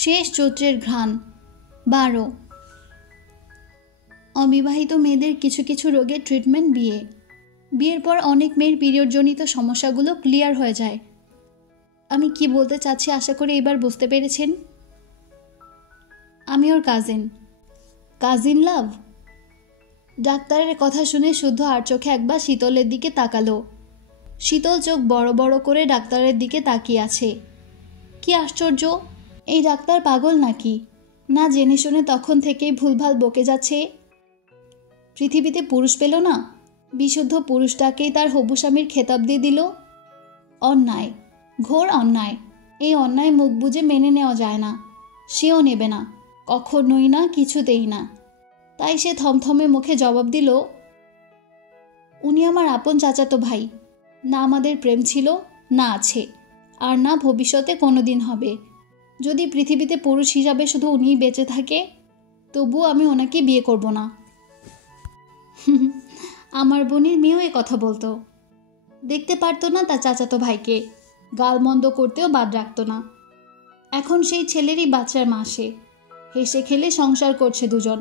শেষ চৈত্রের ঘ্রাণ 12। অবিবাহিত মেয়েদের কিছু কিছু রোগের ট্রিটমেন্ট বিয়ের পর অনেক মেয়ের পিরিয়ডজনিত সমস্যাগুলো ক্লিয়ার হয়ে যায়। আমি কি বলতে চাচ্ছি আশা করি এবার বুঝতে পেরেছেন। আমি ওর কাজিন লাভ। ডাক্তারের কথা শুনে শুদ্ধ আর চোখে একবার শীতলের দিকে তাকালো। শীতল চোখ বড় বড় করে ডাক্তারের দিকে তাকিয়ে আছে। কি আশ্চর্য, এই ডাক্তার পাগল নাকি? না জেনে শুনে তখন থেকেই ভুলভাল বকে যাচ্ছে। পৃথিবীতে পুরুষ পেল না, বিশুদ্ধ পুরুষটাকেই তার হবু স্বামীর খেতাব দিয়ে দিল। অন্যায়, ঘোর অন্যায়। এই অন্যায় মুখ বুজে মেনে নেওয়া যায় না, সেও নেবে না, কখনোই না, কিছুতেই না। তাই সে থমথমে মুখে জবাব দিল, উনি আমার আপন চাচাতো ভাই। না আমাদের প্রেম ছিল, না আছে, আর না ভবিষ্যতে কোনোদিন হবে। যদি পৃথিবীতে পুরুষ হিসাবে শুধু উনিই বেঁচে থাকে, তবু আমি ওনাকে বিয়ে করব না। আমার বোনের মেয়েও এ কথা বলতো। দেখতে পারতো না তার চাচাতো ভাইকে, গালমন্দ করতেও বাদ রাখতো না। এখন সেই ছেলেরই বাচ্চার মা সে। হেসে খেলে সংসার করছে দুজন।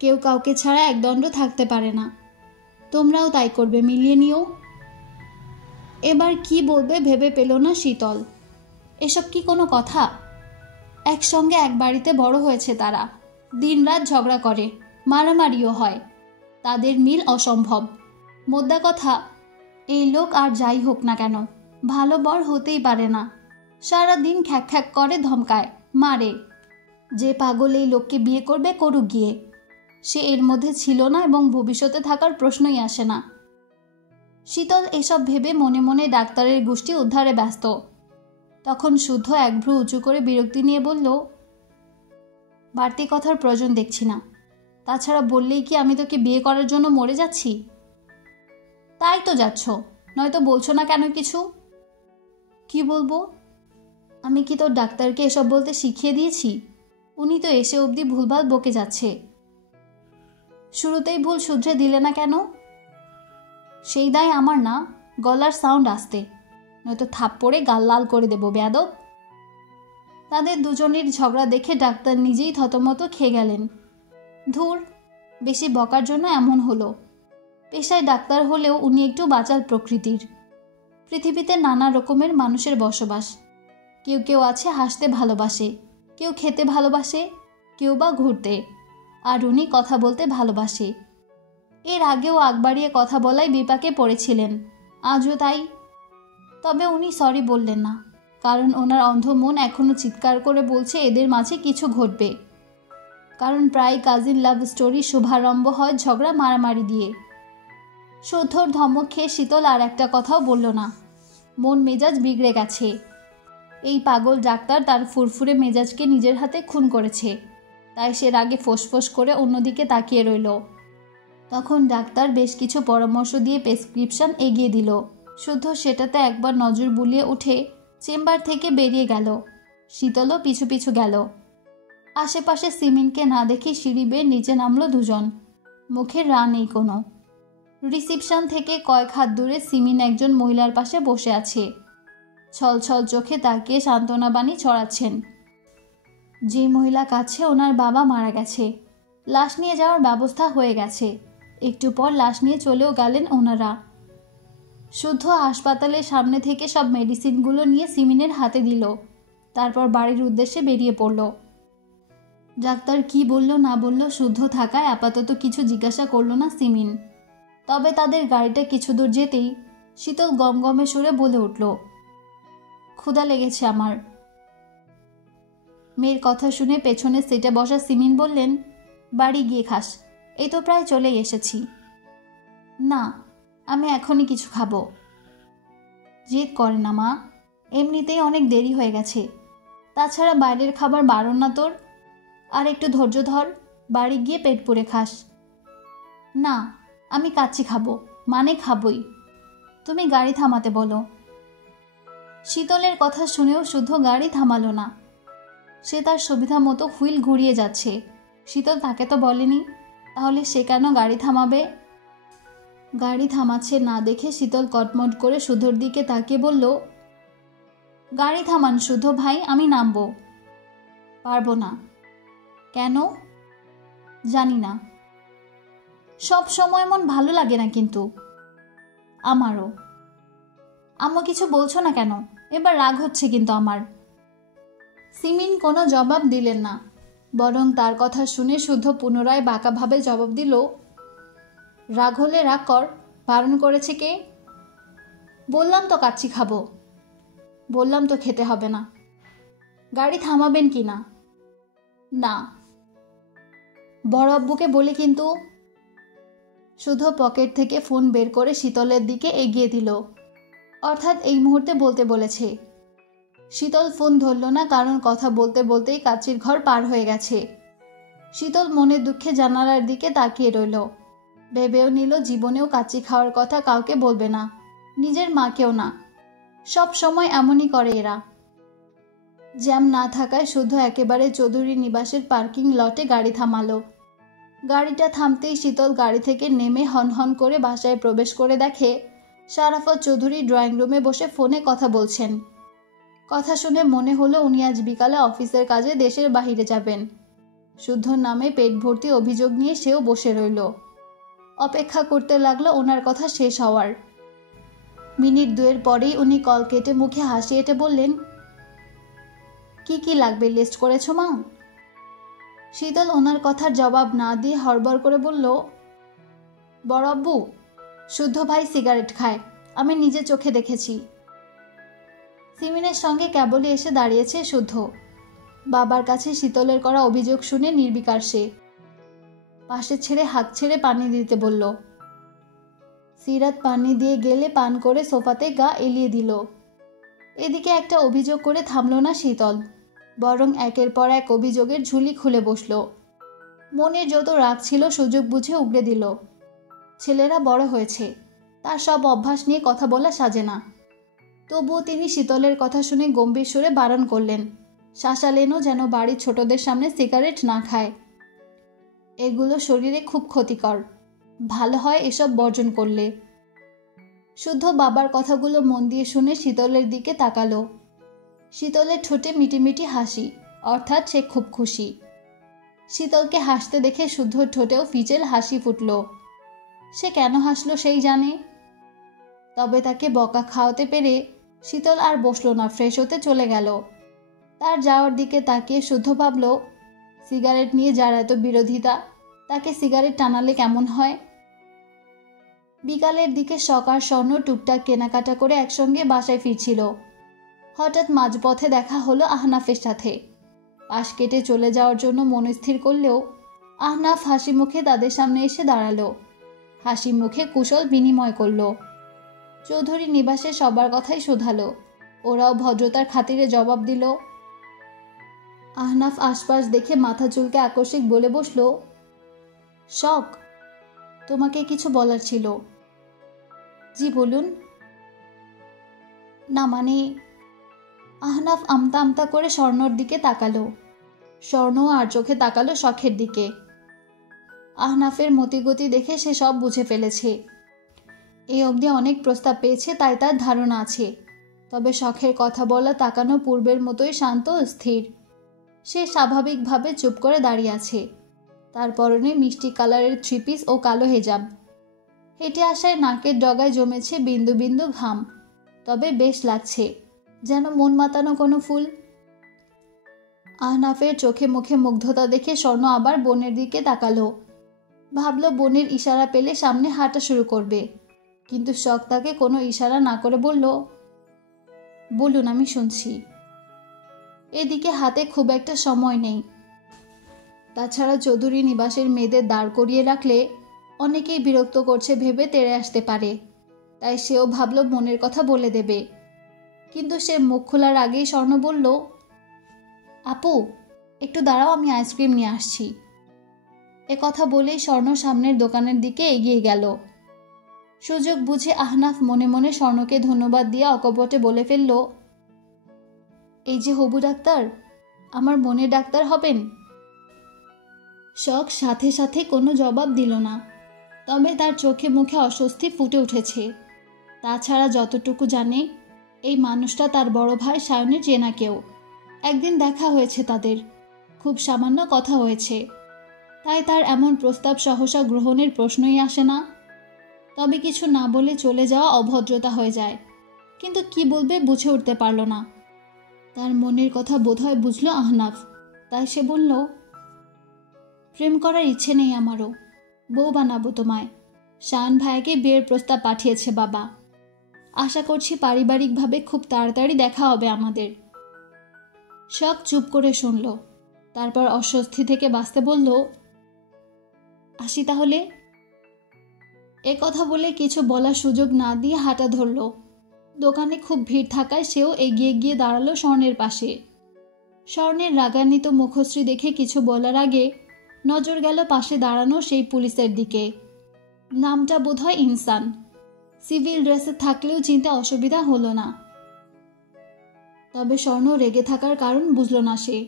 কেউ কাউকে ছাড়া একদণ্ড থাকতে পারে না। তোমরাও তাই করবে, মিলিয়ে নিও। এবার কি বলবে ভেবে পেল না শীতল। এসব কি কোনো কথা? একসঙ্গে এক বাড়িতে বড় হয়েছে তারা। দিনরাত ঝগড়া করে, মারামারিও হয়। তাদের মিল অসম্ভব। মোদ্দা কথা, এই লোক আর যাই হোক না কেন ভালো বর হতেই পারে না। সারা দিন খ্যাক খ্যাক করে, ধমকায়, মারে। যে পাগল এই লোককে বিয়ে করবে করুক গিয়ে। সে এর মধ্যে ছিল না এবং ভবিষ্যতে থাকার প্রশ্নই আসে না। শীতল এসব ভেবে মনে মনে ডাক্তারের গোষ্ঠী উদ্ধারে ব্যস্ত। তখন শুদ্ধ এক ভ্রু উঁচু করে বিরক্তি নিয়ে বলল, বাড়তি কথার প্রয়োজন দেখছি না। তাছাড়া বললেই কি আমি তোকে বিয়ে করার জন্য মরে যাচ্ছি? তাই তো যাচ্ছ, নয়তো বলছো না কেন কিছু? কি বলবো? আমি কি তোর ডাক্তারকে এসব বলতে শিখিয়ে দিয়েছি? উনি তো এসে অবধি ভুলভাল বকে যাচ্ছে। শুরুতেই ভুল শুধরে দিলে না কেন? সেই দায় আমার না, গলার সাউন্ড আসতে, নয়তো থাপ্পড়ে গাল লাল করে দেবো বেয়াদব। তাদের দুজনের ঝগড়া দেখে ডাক্তার নিজেই থতমত খেয়ে গেলেন। ধুর, বেশি বকার জন্য এমন হলো। পেশায় ডাক্তার হলেও উনি একটু বাচাল প্রকৃতির। পৃথিবীতে নানা রকমের মানুষের বসবাস। কেউ কেউ আছে হাসতে ভালোবাসে, কেউ খেতে ভালোবাসে, কেউ বা ঘুরতে, আর উনি কথা বলতে ভালোবাসে। এর আগেও আগ বাড়িয়ে কথা বলায় বিপাকে পড়েছিলেন, আজও তাই। তবে উনি সরি বললেন না, কারণ ওনার অন্ধ মন এখনো চিৎকার করে বলছে এদের মাঝে কিছু ঘটবে। কারণ প্রায় কাজিন লাভ স্টোরি শুভারম্ভ হয় ঝগড়া মারামারি দিয়ে। শুদ্ধর ধমক খেয়ে শীতল আর একটা কথাও বলল না। মন মেজাজ বিগড়ে গেছে। এই পাগল ডাক্তার তার ফুরফুরে মেজাজকে নিজের হাতে খুন করেছে। তাই সে রাগে ফোঁস করে অন্যদিকে তাকিয়ে রইল। তখন ডাক্তার বেশ কিছু পরামর্শ দিয়ে প্রেসক্রিপশন এগিয়ে দিল। শুদ্ধ সেটাতে একবার নজর বুলিয়ে উঠে চেম্বার থেকে বেরিয়ে গেল। শীতলও পিছু পিছু গেল। আশেপাশে সিমিনকে না দেখে সিঁড়ি বেয়ে নিচে নামলো দুজন। মুখে রা নেই কোনো। রিসিপশন থেকে কয়েক হাত দূরে সিমিন একজন মহিলার পাশে বসে আছে। ছলছল চোখে তাকিয়ে সান্ত্বনা বাণী ছড়াচ্ছেন। যে মহিলা কাছে ওনার বাবা মারা গেছে, লাশ নিয়ে যাওয়ার ব্যবস্থা হয়ে গেছে। একটু পর লাশ নিয়ে চলেও গেলেন ওনারা। শুদ্ধ হাসপাতালের সামনে থেকে সব মেডিসিনগুলো নিয়ে সিমিনের হাতে দিল। তারপর বাড়ির উদ্দেশ্যে বেরিয়ে পড়ল। ডাক্তার কি বলল না বলল শুদ্ধ থাকায় আপাতত কিছু জিজ্ঞাসা করল না সিমিন। তবে তাদের গাড়িটা কিছু দূর যেতেই শীতল গমগমে সুরে বলে উঠল, ক্ষুধা লেগেছে আমার। মেয়ের কথা শুনে পেছনের সিটে বসা সিমিন বললেন, বাড়ি গিয়ে খাস, এই তো প্রায় চলেই এসেছি। না, আমি এখনই কিছু খাবো। জেদ করে না মা, এমনিতেই অনেক দেরি হয়ে গেছে। তাছাড়া বাইরের খাবার বারণ না তোর। আর একটু ধৈর্য ধর, বাড়ি গিয়ে পেট পুরে খাস। না, আমি কাচ্চি খাবো, মানে খাবই। তুমি গাড়ি থামাতে বলো। শীতলের কথা শুনেও শুদ্ধ গাড়ি থামালো না। সে তার সুবিধা মতো হুইল ঘুরিয়ে যাচ্ছে। শীতল তাকে তো বলেনি, তাহলে সে কেন গাড়ি থামাবে? গাড়ি থামাচ্ছে না দেখে শীতল কটমট করে শুদ্ধর দিকে তাকিয়ে বলল, গাড়ি থামান শুদ্ধ ভাই, আমি নামবো। পারবো না। কেন? জানি না। সব সময় মন ভালো লাগে না কিন্তু। আমারও। আম্মু কিছু বলছো না কেন? এবার রাগ হচ্ছে কিন্তু আমার। সিমিন কোনো জবাব দিলেন না, বরং তার কথা শুনে শুদ্ধ পুনরায় বাঁকাভাবে জবাব দিল, রাগ হলে রাগ কর, বারণ করেছে কে? বললাম তো কাচ্চি খাবো। বললাম তো খেতে হবে না। গাড়ি থামাবেন কি না? না। বড় আব্বুকে বলি কিন্তু। শুধু পকেট থেকে ফোন বের করে শীতলের দিকে এগিয়ে দিল, অর্থাৎ এই মুহূর্তে বলতে বলেছে। শীতল ফোন ধরল না, কারণ কথা বলতে বলতেই কাচ্চির ঘর পার হয়ে গেছে। শীতল মনের দুঃখে জানালার দিকে তাকিয়ে রইল। ভেবেও নিল জীবনেও কাচ্চি খাওয়ার কথা কাউকে বলবে না, নিজের মাকেও না। সব সময় এমনই করে এরা। জ্যাম না থাকায় শুধু একেবারে চৌধুরী নিবাসের পার্কিং লটে গাড়ি থামালো। গাড়িটা থামতেই শীতল গাড়ি থেকে নেমে হনহন করে বাসায় প্রবেশ করে দেখে শারাফত চৌধুরী ড্রয়িং রুমে বসে ফোনে কথা বলছেন। কথা শুনে মনে হলো উনি আজ বিকালে অফিসের কাজে দেশের বাহিরে যাবেন। শুদ্ধর নামে পেট ভর্তি অভিযোগ নিয়ে সেও বসে রইল। অপেক্ষা করতে লাগলো ওনার কথা শেষ হওয়ার। মিনিট দুয়ের পরেই উনি কল কেটে মুখে হাসি এঁটে বললেন, কি লাগবে লিস্ট করেছো মা? শীতল ওনার কথার জবাব না দিয়ে হড়বড় করে বলল, বড় আব্বু, শুদ্ধ ভাই সিগারেট খায়, আমি নিজে চোখে দেখেছি। সিমিনের সঙ্গে কেবলই এসে দাঁড়িয়েছে শুদ্ধ। বাবার কাছে শীতলের করা অভিযোগ শুনে নির্বিকার সে। পাশে ছেড়ে হাত ছেড়ে পানি দিতে বলল। সিরাত পানি দিয়ে গেলে পান করে সোফাতে গা এলিয়ে দিল। এদিকে একটা অভিযোগ করে থামল না শীতল, বরং একের পর এক অভিযোগের ঝুলি খুলে বসল। মনের যত রাগ ছিল সুযোগ বুঝে উগড়ে দিল। ছেলেরা বড় হয়েছে, তার সব অভ্যাস নিয়ে কথা বলা সাজে না। তবুও তিনি শীতলের কথা শুনে গম্ভীর সুরে বারণ করলেন, শাসালেনও যেন বাড়ির ছোটদের সামনে সিগারেট না খায়। এগুলো শরীরে খুব ক্ষতিকর, ভালো হয় এসব বর্জন করলে। শুদ্ধ বাবার কথাগুলো মন দিয়ে শুনে শীতলের দিকে তাকালো। শীতলের ঠোঁটে মিটিমিটি হাসি, অর্থাৎ সে খুব খুশি। শীতলকে হাসতে দেখে শুদ্ধর ঠোঁটেও ফিচেল হাসি ফুটল। সে কেন হাসল সেই জানে। তবে তাকে বকা খাওয়াতে পেরে শীতল আর বসল না, ফ্রেশ হতে চলে গেল। তার যাওয়ার দিকে তাকিয়ে শুদ্ধ ভাবল, সিগারেট নিয়ে যার এত বিরোধিতা, তাকে সিগারেট টানালে কেমন হয়। বিকালের দিকে সকার স্বর্ণ টুকটাক কেনাকাটা করে একসঙ্গে বাসায় ফিরছিল। হঠাৎ মাঝপথে দেখা হলো আহনাফের সাথে। পাশ কেটে চলে যাওয়ার জন্য মনস্থির করলেও আহনাফ হাসি মুখে তাদের সামনে এসে দাঁড়ালো। হাসি মুখে কুশল বিনিময় করল। চৌধুরী নিবাসে সবার কথাই শোধালো, ওরাও ভদ্রতার খাতিরে জবাব দিল। আহনাফ আশপাশ দেখে মাথা চুলকে আকস্মিক বলে বসল, শখ, তোমাকে কিছু বলার ছিল। জি বলুন। না মানে। আহনাফ আমতা আমতা করে স্বর্ণর দিকে তাকালো। স্বর্ণ আর চোখে তাকালো শখের দিকে। আহনাফের মতিগতি দেখে সে সব বুঝে ফেলেছে। এই অবধি অনেক প্রস্তাব পেয়েছে, তাই তার ধারণা আছে। তবে শখের কথা বলা তাকানো পূর্বের মতোই শান্ত ও স্থির। সে স্বাভাবিকভাবে চুপ করে দাঁড়িয়ে আছে। তার পরনে মিষ্টি কালারের থ্রি পিস ও কালো হেজাব। হেঁটে আসায় নাকের ডগায় জমেছে বিন্দু বিন্দু ঘাম, তবে বেশ লাগছে, যেন মন মাতানো কোনো ফুল। আহনাফের চোখে মুখে মুগ্ধতা দেখে স্বর্ণ আবার বোনের দিকে তাকালো। ভাবল বোনের ইশারা পেলে সামনে হাঁটা শুরু করবে, কিন্তু শখ তাকে কোনো ইশারা না করে বলল, বলুন, আমি শুনছি। এদিকে হাতে খুব একটা সময় নেই। তাছাড়া চৌধুরী নিবাসের মেয়েদের দাঁড় করিয়ে রাখলে অনেকেই বিরক্ত করছে ভেবে তেড়ে আসতে পারে, তাই সেও ভাবল মনের কথা বলে দেবে। কিন্তু সে মুখ খোলার আগেই স্বর্ণ বলল, আপু, একটু দাঁড়াও, আমি আইসক্রিম নিয়ে আসছি। এ কথা বলেই স্বর্ণ সামনের দোকানের দিকে এগিয়ে গেল। সুযোগ বুঝে আহনাফ মনে মনে স্বর্ণকে ধন্যবাদ দিয়ে অকপটে বলে ফেলল, এই যে হবু ডাক্তার, আমার বোনের ডাক্তার হবেন। শখ সাথে সাথে কোনো জবাব দিল না, তবে তার চোখে মুখে অস্বস্তি ফুটে উঠেছে। তাছাড়া যতটুকু জানে, এই মানুষটা তার বড় ভাই সায়নের চেনা কেউ। একদিন দেখা হয়েছে তাদের, খুব সামান্য কথা হয়েছে, তাই তার এমন প্রস্তাব সহসা গ্রহণের প্রশ্নই আসে না। তবে কিছু না বলে চলে যাওয়া অভদ্রতা হয়ে যায়, কিন্তু কি বলবে বুঝে উঠতে পারল না। তার মনের কথা বোধহয় বুঝল আহনাফ, তাই সে বলল, প্রেম করার ইচ্ছে নেই আমারও, বউ বানাবো তোমায়। শান ভাইকে বিয়ের প্রস্তাব পাঠিয়েছে বাবা। আশা করছি পারিবারিকভাবে খুব তাড়াতাড়ি দেখা হবে আমাদের। শখ চুপ করে শুনল, তারপর অস্বস্তি থেকে বাঁচতে বলল, আসি তাহলে। এ কথা বলে কিছু বলার সুযোগ না দিয়ে হাঁটা ধরল। দোকানে খুব ভিড় থাকায় সেও এগিয়ে গিয়ে দাঁড়ালো স্বর্ণের পাশে। স্বর্ণের রাগান্বিত মুখশ্রী দেখে কিছু বলার আগে নজর গেল পাশে দাঁড়ানো সেই পুলিশের দিকে। নামটা বোধহয় ইনসান। সিভিল ড্রেসে থাকলেও চিনতে অসুবিধা হলো না। তবে স্বর্ণ রেগে থাকার কারণ বুঝল না সে।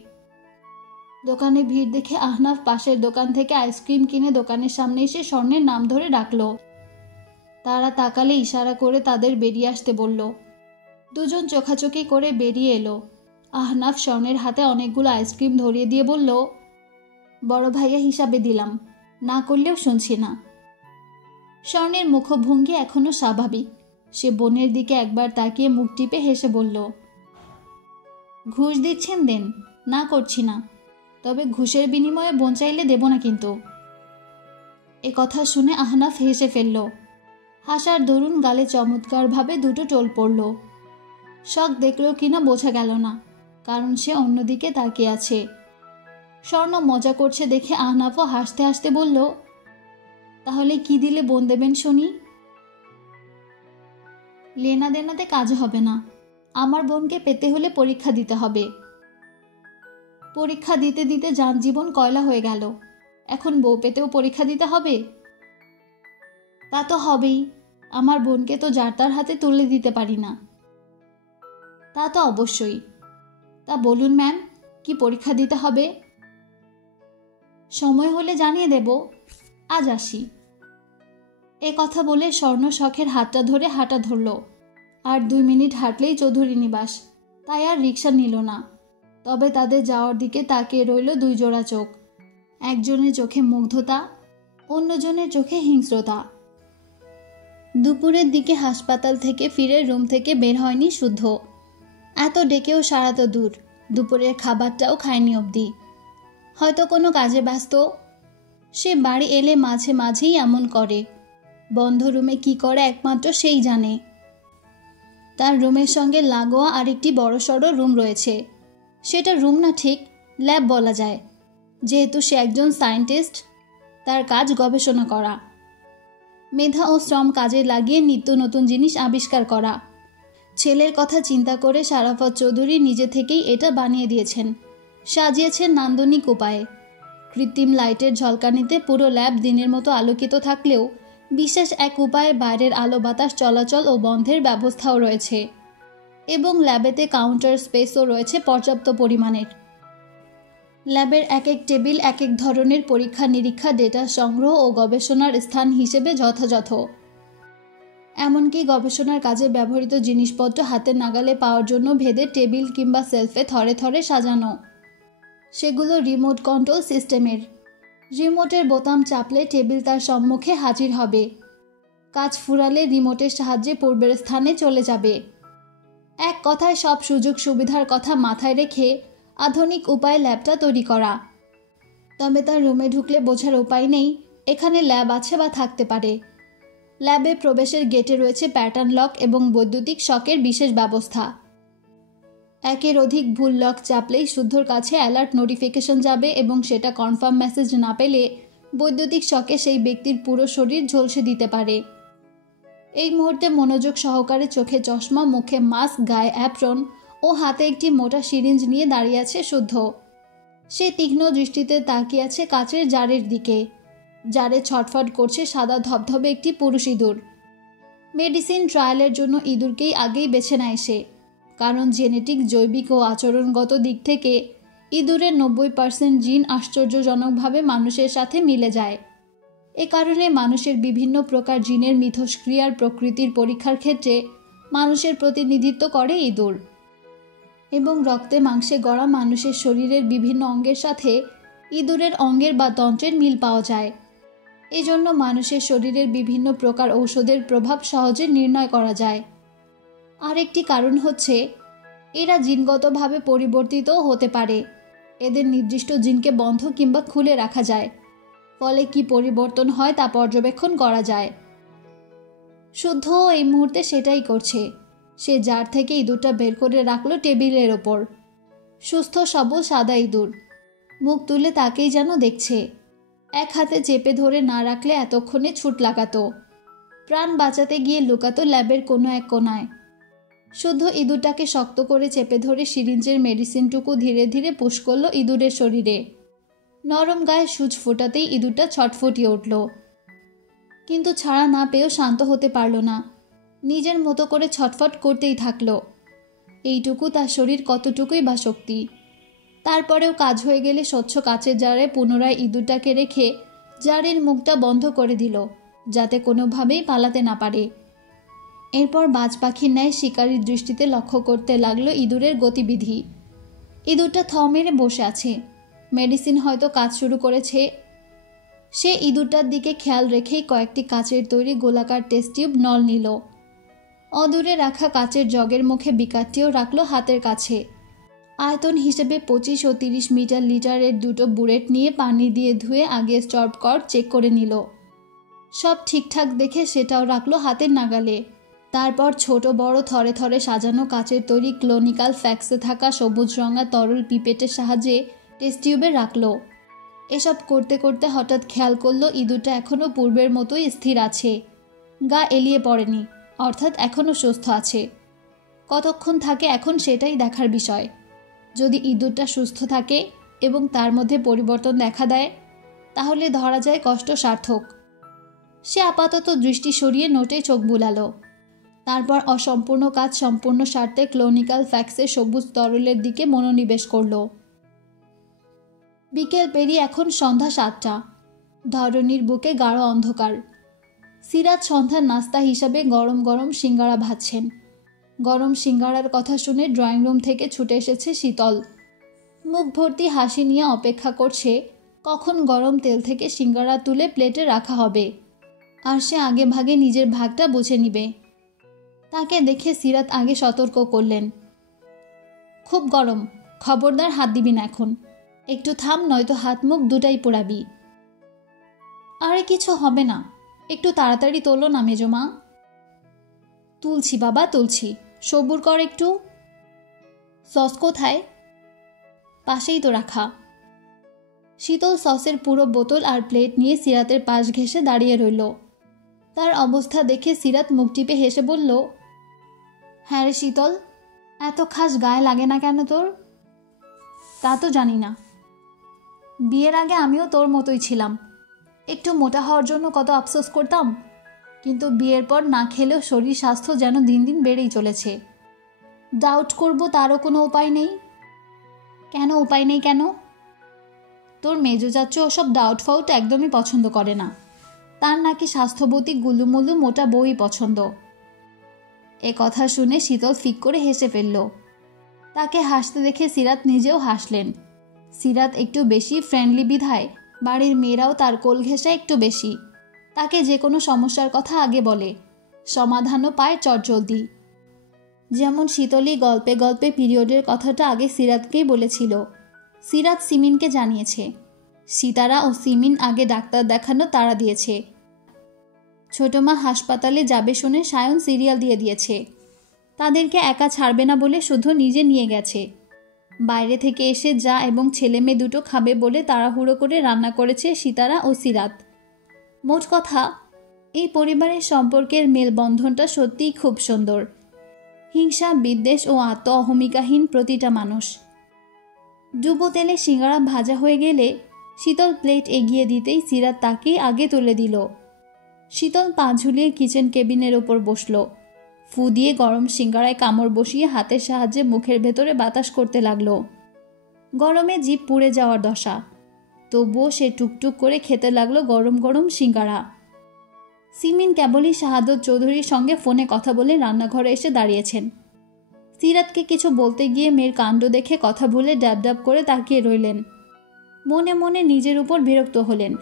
দোকানে ভিড় দেখে আহনাফ পাশের দোকান থেকে আইসক্রিম কিনে দোকানের সামনে এসে স্বর্ণের নাম ধরে ডাকল। তারা তাকালে ইশারা করে তাদের বেরিয়ে আসতে বলল। দুজন চোখাচোখি করে বেরিয়ে এলো। আহনাফ স্বর্ণের হাতে অনেকগুলো আইসক্রিম ধরিয়ে দিয়ে বলল, বড় ভাইয়া হিসাবে দিলাম, না করলেও শুনছি না। স্বর্ণের মুখভঙ্গি এখনো স্বাভাবিক। সে বোনের দিকে একবার তাকিয়ে মুখ টিপে হেসে বলল, ঘুষ দিচ্ছেন দেন, না করছি না, তবে ঘুষের বিনিময়ে বোন চাইলে দেব না কিন্তু। এ কথা শুনে আহনাফ হেসে ফেলল। হাসার দরুন গালে চমৎকারভাবে দুটো টোল পড়ল। শখ দেখল কিনা বোঝা গেল না, কারণ সে অন্যদিকে তাকিয়ে আছে। স্বর্ণ মজা করছে দেখে আহনাফও হাসতে হাসতে বলল, তাহলে কি দিলে বোন দেবেন শুনি? লেনা দেনাতে কাজ হবে না, আমার বোনকে পেতে হলে পরীক্ষা দিতে হবে। পরীক্ষা দিতে দিতে যানজীবন কয়লা হয়ে গেল, এখন বউ পেতেও পরীক্ষা দিতে হবে? তা তো হবেই, আমার বোনকে তো যার তার হাতে তুলে দিতে পারি না। তা তো অবশ্যই। তা বলুন ম্যাম, কি পরীক্ষা দিতে হবে? সময় হলে জানিয়ে দেব, আজ আসি। এ কথা বলে স্বর্ণ শখের হাতটা ধরে হাঁটা ধরল। আর 2 মিনিট হাঁটলেই চৌধুরী নিবাস, তাই আর রিক্সা নিল না। তবে তাদের যাওয়ার দিকে তাকিয়ে রইল 2 জোড়া চোখ। একজনের চোখে মুগ্ধতা, অন্যজনের চোখে হিংস্রতা। দুপুরের দিকে হাসপাতাল থেকে ফিরে রুম থেকে বের হয়নি শুদ্ধ। এত ডেকেও সারা তো দূর, দুপুরের খাবারটাও খায়নি অবধি। হয়তো কোনো কাজে ব্যস্ত। সে বাড়ি এলে মাঝে মাঝেই এমন করে। বন্ধ রুমে কি করে একমাত্র সেই জানে। তার রুমের সঙ্গে লাগোয়া আরেকটি বড়সড় রুম রয়েছে। সেটা রুম না, ঠিক ল্যাব বলা যায়, যেহেতু সে একজন সায়েন্টিস্ট। তার কাজ গবেষণা করা, মেধা ও শ্রম কাজে লাগিয়ে নিত্য নতুন জিনিস আবিষ্কার করা। ছেলের কথা চিন্তা করে শারাফত চৌধুরী নিজে থেকেই এটা বানিয়ে দিয়েছেন, সাজিয়েছেন নান্দনিক উপায়ে। কৃত্রিম লাইটের ঝলকানিতে পুরো ল্যাব দিনের মতো আলোকিত থাকলেও বিশেষ এক উপায়ে বাইরের আলো বাতাস চলাচল ও বন্ধের ব্যবস্থাও রয়েছে। এবং ল্যাবেতে কাউন্টার স্পেসও রয়েছে পর্যাপ্ত পরিমাণের। ল্যাবের এক এক টেবিল এক এক ধরনের পরীক্ষা নিরীক্ষা, ডেটা সংগ্রহ ও গবেষণার স্থান হিসেবে যথাযথ। এমনকি গবেষণার কাজে ব্যবহৃত জিনিসপত্র হাতের নাগালে পাওয়ার জন্য ভেদে টেবিল কিংবা সেলফে থরে থরে সাজানো। সেগুলো রিমোট কন্ট্রোল সিস্টেমের। রিমোটের বোতাম চাপলে টেবিল তার সম্মুখে হাজির হবে। কাজ ফুরালে রিমোটের সাহায্যে পূর্বের স্থানে চলে যাবে। এক কথায় সব সুযোগ সুবিধার কথা মাথায় রেখে আধুনিক উপায়ে ল্যাবটা তৈরি করা। তবে তার রুমে ঢুকলে বোঝার উপায় নেই এখানে ল্যাব আছে বা থাকতে পারে। ল্যাবে প্রবেশের গেটে রয়েছে প্যাটার্ন লক এবং বৈদ্যুতিক শকের বিশেষ ব্যবস্থা। একের অধিক ভুল লক চাপলেই শুদ্ধর কাছে অ্যালার্ট নোটিফিকেশন যাবে এবং সেটা কনফার্ম মেসেজ না পেলে বৈদ্যুতিক শকে সেই ব্যক্তির পুরো শরীর ঝলসে দিতে পারে। এই মুহূর্তে মনোযোগ সহকারে চোখে চশমা, মুখে মাস্ক, গায়ে অ্যাপ্রন ও হাতে একটি মোটা সিরিঞ্জ নিয়ে দাঁড়িয়ে আছে শুদ্ধ। সে তীক্ষ্ণ দৃষ্টিতে তাকিয়ে আছে কাচের জারের দিকে। জারে ছটফট করছে সাদা ধবধবে একটি পুরুষ ইঁদুর। মেডিসিন ট্রায়ালের জন্য ইঁদুরকেই আগেই বেছে নেয় সে, কারণ জেনেটিক, জৈবিক ও আচরণগত দিক থেকে ইঁদুরের 90% জিন আশ্চর্যজনকভাবে মানুষের সাথে মিলে যায়। এ কারণে মানুষের বিভিন্ন প্রকার জিনের মিথস্ক্রিয়ার প্রকৃতির পরীক্ষার ক্ষেত্রে মানুষের প্রতিনিধিত্ব করে ইঁদুর। এবং রক্তে মাংসে গড়া মানুষের শরীরের বিভিন্ন অঙ্গের সাথে ইঁদুরের অঙ্গের বা তন্ত্রের মিল পাওয়া যায়। এজন্য মানুষের শরীরের বিভিন্ন প্রকার ঔষধের প্রভাব সহজে নির্ণয় করা যায়। আরেকটি কারণ হচ্ছে এরা জিনগতভাবে পরিবর্তিতও হতে পারে। এদের নির্দিষ্ট জিনকে বন্ধ কিংবা খুলে রাখা যায়, ফলে কি পরিবর্তন হয় তা পর্যবেক্ষণ করা যায়। শুদ্ধ এই মুহূর্তে সেটাই করছে। সে জার থেকে ইঁদুরটা বের করে রাখলো টেবিলের ওপর। সুস্থ সবল সাদা ইঁদুর, মুখ তুলে তাকেই যেন দেখছে। এক হাতে চেপে ধরে না রাখলে এতক্ষণে ছুট লাগাতো, প্রাণ বাঁচাতে গিয়ে লুকাতো ল্যাবের কোনো এক কোনায়। শুদ্ধ ইঁদুরটাকে শক্ত করে চেপে ধরে সিরিঞ্জের মেডিসিনটুকু ধীরে ধীরে পুশ করল ইঁদুরের শরীরে। নরম গায়ে সূচ ফোটাতেই ইঁদুরটা ছটফটিয়ে উঠল, কিন্তু ছাড়া না পেয়েও শান্ত হতে পারল না। নিজের মতো করে ছটফট করতেই থাকলো। এইটুকু তার শরীর কতটুকুই বা শক্তি। তারপরেও কাজ হয়ে গেলে স্বচ্ছ কাচের জারে পুনরায় ইঁদুরটাকে রেখে জারের মুখটা বন্ধ করে দিল, যাতে কোনোভাবেই পালাতে না পারে। এরপর বাজ পাখির ন্যায় শিকারীর দৃষ্টিতে লক্ষ্য করতে লাগলো ইঁদুরের গতিবিধি। ইঁদুরটা থ মেরে বসে আছে, মেডিসিন হয়তো কাজ শুরু করেছে। সে ইঁদুরটার দিকে খেয়াল রেখেই কয়েকটি কাচের তৈরি গোলাকার টেস্ট টিউব নল নিল। অদূরে রাখা কাচের জগের মুখে বিকারটিও রাখলো হাতের কাছে। আয়তন হিসেবে 25 ও 30 লিটারের দুটো বুলেট নিয়ে পানি দিয়ে ধুয়ে আগে স্টপ কর্ড চেক করে নিল। সব ঠিকঠাক দেখে সেটাও রাখলো হাতের নাগালে। তারপর ছোট বড় থরে থরে সাজানো কাচের তৈরি ক্লিনিক্যাল ফ্ল্যাক্সে থাকা সবুজ রঙা তরল পিপেটের সাহায্যে টেস্ট টিউবে রাখলো। এসব করতে করতে হঠাৎ খেয়াল করলো ইঁদুরটা এখনও পূর্বের মতোই স্থির আছে, গা এলিয়ে পড়েনি, অর্থাৎ এখনও সুস্থ আছে। কতক্ষণ থাকে এখন সেটাই দেখার বিষয়। যদি ইঁদুরটা সুস্থ থাকে এবং তার মধ্যে পরিবর্তন দেখা দেয়, তাহলে ধরা যায় কষ্ট সার্থক। সে আপাতত দৃষ্টি সরিয়ে নোটে চোখ বুলালো। তারপর অসম্পূর্ণ কাজ সম্পূর্ণ স্বার্থে ক্লিনিক্যাল ফ্ল্যাক্সের সবুজ তরলের দিকে মনোনিবেশ করল। বিকেল পেরিয়ে এখন সন্ধ্যা 7টা। ধরণীর বুকে গাঢ় অন্ধকার। সিরাত সন্ধ্যার নাস্তা হিসাবে গরম গরম সিঙ্গাড়া ভাজছেন। গরম সিঙ্গাড়ার কথা শুনে ড্রয়িং রুম থেকে ছুটে এসেছে শীতল। মুখ ভর্তি হাসি নিয়ে অপেক্ষা করছে কখন গরম তেল থেকে সিঙ্গাড়া তুলে প্লেটে রাখা হবে, আর সে আগে ভাগে নিজের ভাগটা বুঝে নিবে। তাকে দেখে সিরাত আগে সতর্ক করলেন, খুব গরম, খবরদার হাত দিবি না এখন, একটু থাম, নয়তো হাত মুখ দুটাই পোড়াবি। আরে কিছু হবে না, একটু তাড়াতাড়ি তোলো না মেজমা। তুলছি বাবা তুলছি, সবুর কর একটু। সস কোথায়? পাশেই তো রাখা। শীতল সসের পুরো বোতল আর প্লেট নিয়ে সিরাতের পাশ ঘেঁষে দাঁড়িয়ে রইল। তার অবস্থা দেখে সিরাত মুখ টিপে হেসে বলল, হ্যাঁ রে শীতল, এত খাস গায়ে লাগে না কেন তোর? তা তো জানি না, বিয়ের আগে আমিও তোর মতোই ছিলাম, একটু মোটা হওয়ার জন্য কত আফসোস করতাম, কিন্তু বিয়ের পর না খেলেও শরীর স্বাস্থ্য যেন দিন দিন বেড়েই চলেছে। ডাউট করব তারও কোনো উপায় নেই। কেন উপায় নেই কেন? তোর মেজো চাচ্চু ওসব ডাউট ফাউট একদমই পছন্দ করে না, তার নাকি স্বাস্থ্যবতী গুলুমুলু মোটা বউই পছন্দ। এ কথা শুনে শীতল ফিক করে হেসে ফেলল। তাকে হাসতে দেখে সিরাত নিজেও হাসলেন। সিরাত একটু বেশি ফ্রেন্ডলি বিধায় বাড়ির মেয়েরাও তার কোল ঘেঁষা একটু বেশি। তাকে যে কোনো সমস্যার কথা আগে বলে, সমাধানও পায় চটজলদি। যেমন শীতলই গল্পে গল্পে পিরিয়ডের কথাটা আগে সিরাতকেই বলেছিল। সিরাত সিমিনকে জানিয়েছে। সিতারা ও সিমিন আগে ডাক্তার দেখানো তাড়া দিয়েছে। ছোট মা হাসপাতালে যাবে শুনে সায়ন সিরিয়াল দিয়ে দিয়েছে। তাদেরকে একা ছাড়বে না বলে শুধু নিজে নিয়ে গেছে। বাইরে থেকে এসে যা এবং ছেলে মেয়ে দুটো খাবে বলে তাড়াহুড়ো করে রান্না করেছে সিতারা ও সিরাত। মোট কথা, এই পরিবারের সম্পর্কের মেলবন্ধনটা সত্যিই খুব সুন্দর। হিংসা বিদ্বেষ ও আত্ম অহমিকাহীন প্রতিটা মানুষ। ডুবো তেলে সিঙ্গাড়া ভাজা হয়ে গেলে শীতল প্লেট এগিয়ে দিতেই সিরাত তাকে আগে তুলে দিল। শীতল পা ঝুলিয়ে কিচেন কেবিনের ওপর বসল। ফু দিয়ে গরম সিঙ্গাড়ায় কামড় বসিয়ে হাতের সাহায্যে মুখের ভেতরে বাতাস করতে লাগলো। গরমে জিভ পুড়ে যাওয়ার দশা, তবুও সে টুকটুক করে খেতে লাগলো গরম গরম সিঙ্গাড়া। সিমিন কেবলই শাহাদত চৌধুরীর সঙ্গে ফোনে কথা বলে রান্নাঘরে এসে দাঁড়িয়েছেন। সিরাতকে কিছু বলতে গিয়ে মেয়ের কাণ্ড দেখে কথা ভুলে ড্যাব ড্যাব করে তাকিয়ে রইলেন। মনে মনে নিজের উপর বিরক্ত হলেন।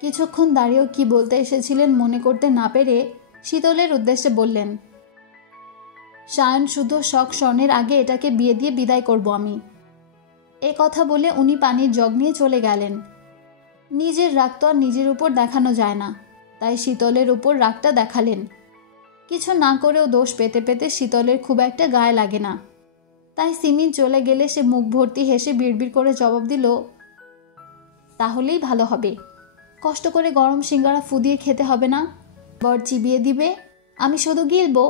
কিছুক্ষণ দাঁড়িয়েও কি বলতে এসেছিলেন মনে করতে না পেরে শীতলের উদ্দেশ্যে বললেন, সায়ন শুধু শখ স্বর্ণের আগে এটাকে বিয়ে দিয়ে বিদায় করব আমি। এ কথা বলে উনি পানির জগ নিয়ে চলে গেলেন। নিজের রাগ তো আর নিজের উপর দেখানো যায় না, তাই শীতলের উপর রাগটা দেখালেন। কিছু না করেও দোষ পেতে পেতে শীতলের খুব একটা গায়ে লাগে না, তাই সিমিন চলে গেলে সে মুখ ভর্তি হেসে বিড়বিড় করে জবাব দিল, তাহলেই ভালো হবে। কষ্ট করে গরম সিঙ্গারা ফুদিয়ে খেতে হবে না, বর চিবিয়ে দিবে, আমি শুধু গিলবো।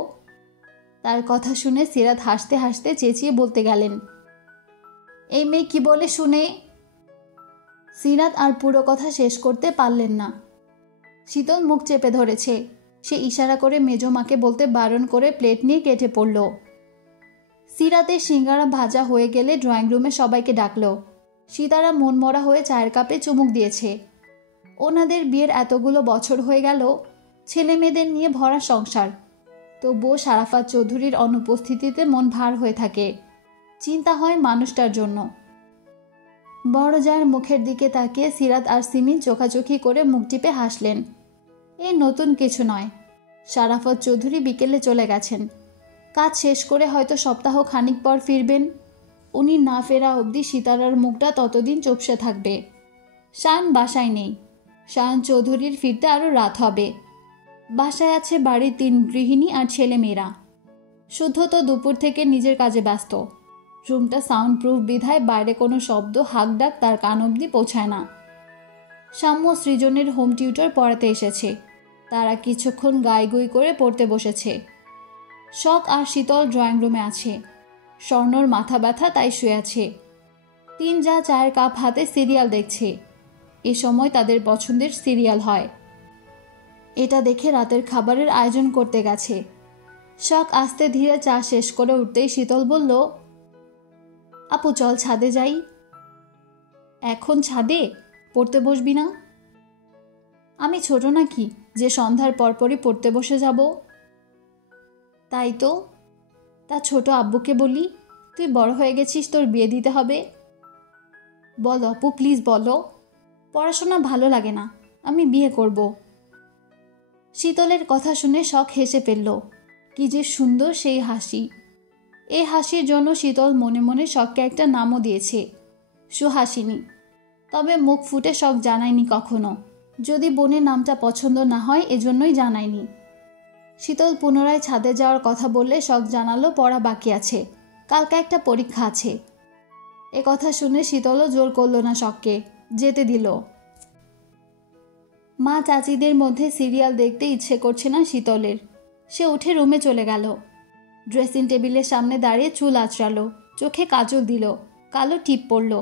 তার কথা শুনে সিরাত হাসতে হাসতে চেঁচিয়ে বলতে গেলেন, এই মেয়ে কি বলে শুনে। সিরাত আর পুরো কথা শেষ করতে পারলেন না। শীতল মুখ চেপে ধরেছে। সে ইশারা করে মেজো মাকে বলতে বারণ করে প্লেট নিয়ে কেটে পড়ল। সিরাতের সিঙ্গারা ভাজা হয়ে গেলে ড্রয়িং রুমে সবাইকে ডাকল। সীতারা মনমরা হয়ে চায়ের কাপে চুমুক দিয়েছে। ওনাদের বিয়ের এতগুলো বছর হয়ে গেল, ছেলে মেয়েদের নিয়ে ভরা সংসার, তবুও সারাফাত চৌধুরীর অনুপস্থিতিতে মন ভার হয়ে থাকে। চিন্তা হয় মানুষটার জন্য। বড় জায়ের মুখের দিকে তাকিয়ে সিরাত আর সিমিন চোখাচোখি করে মুখ টিপে হাসলেন। এ নতুন কিছু নয়। সারাফত চৌধুরী বিকেলে চলে গেছেন। কাজ শেষ করে হয়তো সপ্তাহ খানিক পর ফিরবেন। উনি না ফেরা অবধি সীতারার মুখটা ততদিন চুপসে থাকবে। শায়ন বাসায় নেই। শায়ন চৌধুরীর ফিরতে আরও রাত হবে। বাসায় আছে বাড়ির 3 গৃহিণী আর ছেলে মেয়েরা। শুদ্ধ তো দুপুর থেকে নিজের কাজে ব্যস্ত। রুমটা সাউন্ড প্রুফ বিধায় বাইরে কোনো শব্দ হাঁক ডাক তার কান অবধি পৌঁছায় না। সাম্য সৃজনের হোম টিউটর পড়াতে এসেছে। তারা কিছুক্ষণ গাইগুই করে পড়তে বসেছে। শখ আর শীতল ড্রয়িং রুমে আছে। স্বর্ণর মাথা ব্যথা, তাই শুয়ে আছে। 3 যা চায়ের কাপ হাতে সিরিয়াল দেখছে। এ সময় তাদের পছন্দের সিরিয়াল হয়। এটা দেখে রাতের খাবারের আয়োজন করতে গেছে। শখ আস্তে ধীরে চা শেষ করে উঠতেই শীতল বলল, আপু চল ছাদে যাই। এখন ছাদে? পড়তে বসবি না? আমি ছোট নাকি যে সন্ধ্যার পরপরই পড়তে বসে যাব? তাই তো। তা ছোট আব্বুকে বলি, তুই বড় হয়ে গেছিস, তোর বিয়ে দিতে হবে। বল আপু প্লিজ বলো। পড়াশোনা ভালো লাগে না, আমি বিয়ে করব। শীতলের কথা শুনে শখ হেসে ফেলল। কি যে সুন্দর সেই হাসি। এই হাসির জন্য শীতল মনে মনে শখকে একটা নামও দিয়েছে, সুহাসিনী। তবে মুখ ফুটে শখ জানায়নি কখনো। যদি বোনের নামটা পছন্দ না হয় এজন্যই জানায়নি। শীতল পুনরায় ছাদে যাওয়ার কথা বললে শখ জানালো পড়া বাকি আছে, কালকে একটা পরীক্ষা আছে। এ কথা শুনে শীতলও জোর করল না শখকে, যেতে দিল। মা চাচিদের মধ্যে সিরিয়াল দেখতে ইচ্ছে করছে না শীতলের। সে উঠে রুমে চলে গেল। ড্রেসিং টেবিলের সামনে দাঁড়িয়ে চুল আঁচড়ালো, চোখে কাজল দিল, কালো টিপ পড়ল,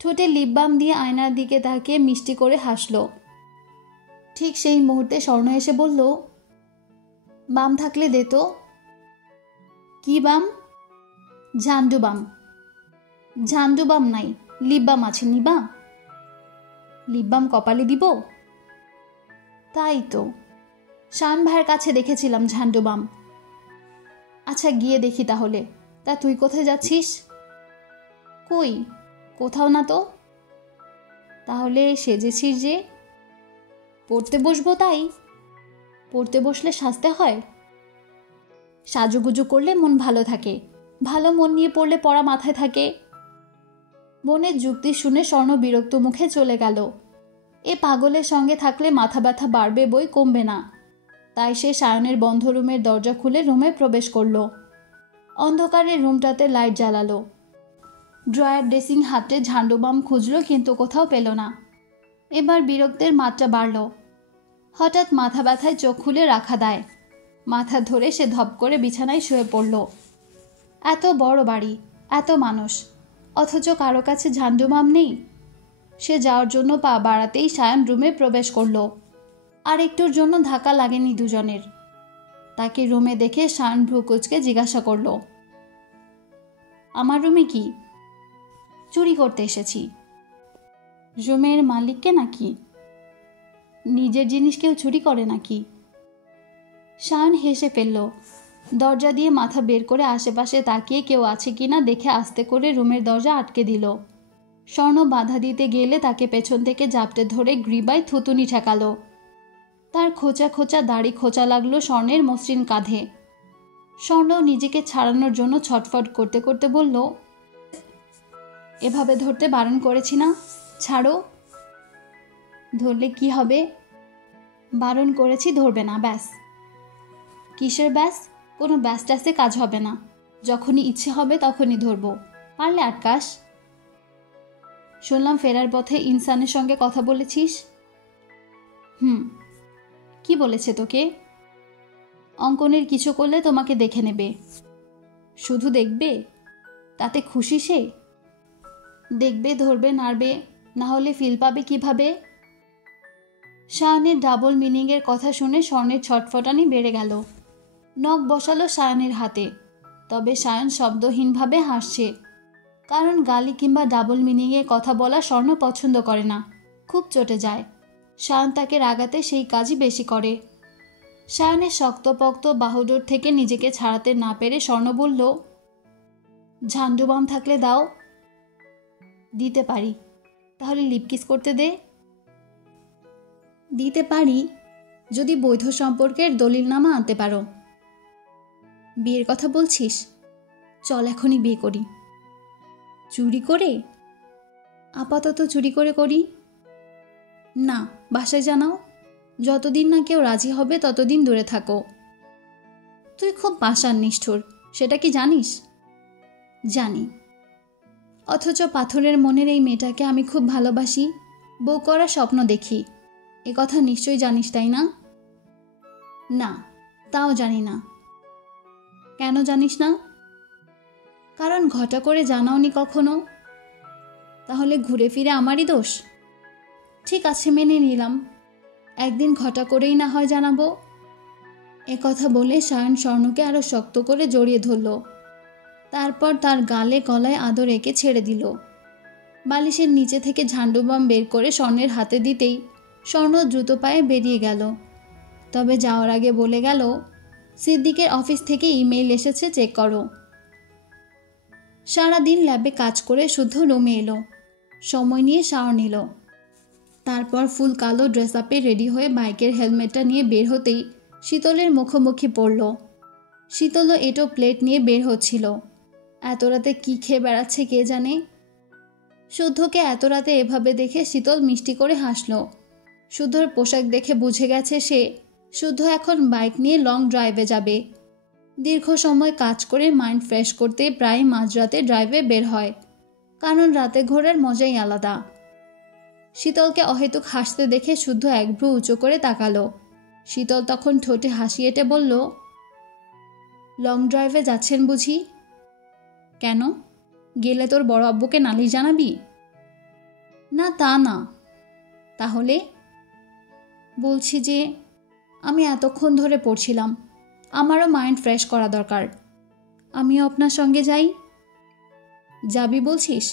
ঠোঁটে লিপ বাম দিয়ে আয়নার দিকে তাকিয়ে মিষ্টি করে হাসল। ঠিক সেই মুহূর্তে স্বর্ণ এসে বলল, বাম থাকলে দে তো। কি বাম? ঝান্ডু বাম। ঝান্ডু বাম নাই, লিপ বাম আছে, নিবা? লিপ বাম কপালে দিব? তাই তো, শান ভাইয়ের কাছে দেখেছিলাম ঝান্ডু বাম। আচ্ছা গিয়ে দেখি তাহলে। তা তুই কোথায় যাচ্ছিস? কই, কোথাও না তো। তাহলে সেজেছিস যে? পড়তে বসবো তাই। পড়তে বসলে সাজতে হয়? সাজুগুজু করলে মন ভালো থাকে, ভালো মন নিয়ে পড়লে পড়া মাথায় থাকে। বোনের যুক্তি শুনে স্বর্ণ বিরক্ত মুখে চলে গেল। এ পাগলের সঙ্গে থাকলে মাথা ব্যথা বাড়বে বই কমবে না। তাই সে সায়নের বন্ধ রুমের দরজা খুলে রুমে প্রবেশ করল। অন্ধকারে রুমটাতে লাইট জ্বালালো। ড্রয়ার ড্রেসিং হাতে ঝান্ডুবাম খুঁজল, কিন্তু কোথাও পেল না। এবার বিরক্তের মাত্রা বাড়ল। হঠাৎ মাথা ব্যথায় চোখ খুলে রাখা দেয়। মাথা ধরে সে ধপ করে বিছানায় শুয়ে পড়ল। এত বড় বাড়ি, এত মানুষ, অথচ কারো কাছে ঝান্ডুবাম নেই। সে যাওয়ার জন্য পা বাড়াতেই সায়ন রুমে প্রবেশ করল। আর একটুর জন্য ধাক্কা লাগেনি দুজনের। তাকে রুমে দেখে সায়ন ভ্রুকুচকে জিজ্ঞাসা করল, আমার রুমে কি? চুরি করতে এসেছি। রুমের মালিককে নাকি? নিজের জিনিস কেউ চুরি করে নাকি? সায়ন হেসে ফেলল। দরজা দিয়ে মাথা বের করে আশেপাশে তাকিয়ে কেউ আছে কিনা দেখে আস্তে করে রুমের দরজা আটকে দিল। স্বর্ণ বাধা দিতে গেলে তাকে পেছন থেকে জাপটে ধরে গ্রীবায় থুতুনি ঠেকালো। তার খোঁচা খোঁচা দাড়ি খোঁচা লাগলো স্বর্ণের মসৃণ কাঁধে। স্বর্ণ নিজেকে ছাড়ানোর জন্য ছটফট করতে করতে বলল, এভাবে ধরতে বারণ করেছি না, ছাড়ো। ধরলে কি হবে? বারণ করেছি ধরবে না, ব্যাস। কিসের ব্যাস? কোনো ব্যাস ট্যাসে কাজ হবে না, যখনই ইচ্ছে হবে তখনই ধরবো, পারলে আটকাস। শুনলাম ফেরার পথে ইনসানের সঙ্গে কথা বলেছিস। কি বলেছে তোকে? অঙ্কনের কিছু করলে তোমাকে দেখে নেবে। শুধু দেখবে? তাতে খুশি সে? দেখবে, ধরবে, নাড়বে, না হলে ফিল পাবে কিভাবে? সায়নের ডাবল মিনিংয়ের কথা শুনে স্বর্ণের ছটফটানি বেড়ে গেল। নখ বসালো সায়নের হাতে, তবে সায়ন শব্দহীনভাবে হাসছে, কারণ গালি কিংবা ডাবল মিনিংয়ে কথা বলা স্বর্ণ পছন্দ করে না, খুব চটে যায়। সায়ন তাকে রাগাতে সেই কাজই বেশি করে। সায়নের শক্তপোক্ত বাহুডোর থেকে নিজেকে ছাড়াতে না পেরে স্বর্ণ বলল, ঝান্ডু বাম থাকলে দাও। দিতে পারি, তাহলে লিপকিস করতে দে। দিতে পারি যদি বৈধ সম্পর্কের দলিলনামা আনতে পারো। বিয়ের কথা বলছিস? চল এখনই বিয়ে করি। চুরি করে? আপাতত চুরি করে করি না, বাসায় জানাও। যতদিন না কেউ রাজি হবে ততদিন দূরে থাকো। তুই খুব পাষাণ নিষ্ঠুর, সেটা কি জানিস? জানি, অথচ পাথরের মনের এই মেয়েটাকে আমি খুব ভালোবাসি, বউ করার স্বপ্ন দেখি। এ কথা নিশ্চয়ই জানিস, তাই না? না, তাও জানি না। কেন জানিস না? কারণ ঘটা করে জানাওনি কখনো। তাহলে ঘুরে ফিরে আমারই দোষ? ঠিক আছে, মেনে নিলাম, একদিন ঘটা করেই না হয় জানাবো। এ কথা বলে সায়ন স্বর্ণকে আরো শক্ত করে জড়িয়ে ধরল। তারপর তার গালে গলায় আদর এঁকে ছেড়ে দিল। বালিশের নিচে থেকে ঝান্ডু বাম বের করে স্বর্ণের হাতে দিতেই স্বর্ণ দ্রুত পায়ে বেরিয়ে গেল। তবে যাওয়ার আগে বলে গেল, সিদ্দিকের অফিস থেকে ইমেইল এসেছে, চেক করো। সারাদিন ল্যাবে কাজ করে শুদ্ধ রুমে এলো, সময় নিয়ে শাওয়ার নিল। তারপর ফুল কালো ড্রেস আপে রেডি হয়ে বাইকের হেলমেটটা নিয়ে বের হতেই শীতলের মুখোমুখি পড়ল। শীতলও এটো প্লেট নিয়ে বের হচ্ছিল। এত রাতে কি খেয়ে বেড়াচ্ছে কে জানে। শুদ্ধকে এত রাতে এভাবে দেখে শীতল মিষ্টি করে হাসল। শুদ্ধর পোশাক দেখে বুঝে গেছে সে শুদ্ধ এখন বাইক নিয়ে লং ড্রাইভে যাবে। দীর্ঘ সময় কাজ করে মাইন্ড ফ্রেশ করতে প্রায় মাঝরাতে ড্রাইভে বের হয়, কারণ রাতে ঘোরার মজাই আলাদা। শীতলকে অহেতুক হাসতে দেখে শুদ্ধ এক ভ্রু উঁচু করে তাকালো। শীতল তখন ঠোঁটে হাসি এঁটে বলল, লং ড্রাইভে যাচ্ছেন বুঝি? কেন, গেলে তোর বড় আব্বুকে নালিশ জানাবি? না, তা না। তাহলে? বলছি যে আমি এতক্ষণ ধরে পড়ছিলাম, আমারও মাইন্ড ফ্রেশ করা দরকার। আমিও আপনার সঙ্গে যাই। যাবি বলছিস?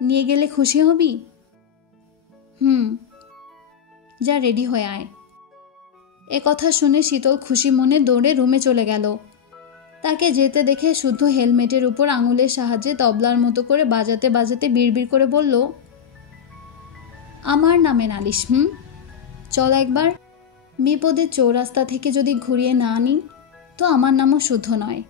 নিয়ে গেলে খুশি হবি? যা, রেডি হয়ে আয়। এ কথা শুনে শীতল খুশি মনে দৌড়ে রুমে চলে গেল। তাকে যেতে দেখে শুদ্ধ হেলমেটের উপর আঙুলের সাহায্যে তবলার মতো করে বাজাতে বাজাতে বিড়বিড় করে বলল, আমার নামে নালিশ? চল একবার। বিপদের চৌরাস্তা থেকে যদি ঘুরিয়ে না আনি তো আমার নামও শুদ্ধ নয়।